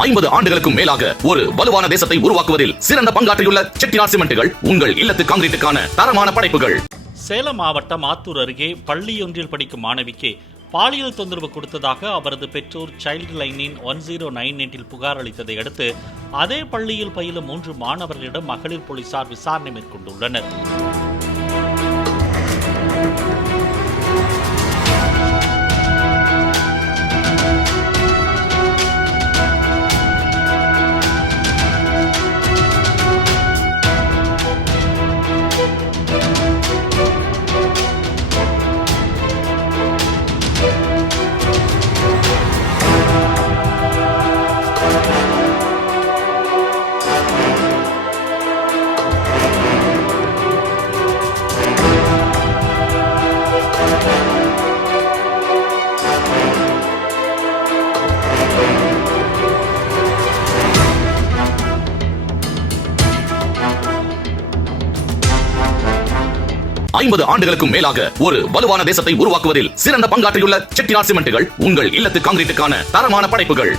50 ஆண்டுகளுக்கும் மேலாக ஒரு வலுவான தேசத்தை உருவாக்குவதில் சிறந்த பங்காற்றியுள்ள செட்டிநாட் சிமெண்ட்டுகள் உங்கள் இல்லத்து கான்கிரீட்டுக்கான தரமான படைப்புகள். சேலம் மாவட்டம் ஆத்தூர் அருகே பள்ளியொன்றில் படிக்கும் மாணவிக்கு பாலியல் தொந்தரவு கொடுத்ததாக அவரது பெற்றோர் சைல்டு லைனின் 1098 புகார் அளித்ததை அடுத்து அதே பள்ளியில் பயிலும் 3 மாணவர்களிடம் மகளிர் போலீசார் விசாரணை மேற்கொண்டுள்ளனர். ஐம்பது ஆண்டுகளுக்கும் மேலாக ஒரு வலுவான தேசத்தை உருவாக்குவதில் சிறந்த பங்காற்றியுள்ள செட்டிநாட் சிமெண்ட்டுகள் உங்கள் இல்லத்து கான்கிரீட்டுக்கான தரமான படைப்புகள்.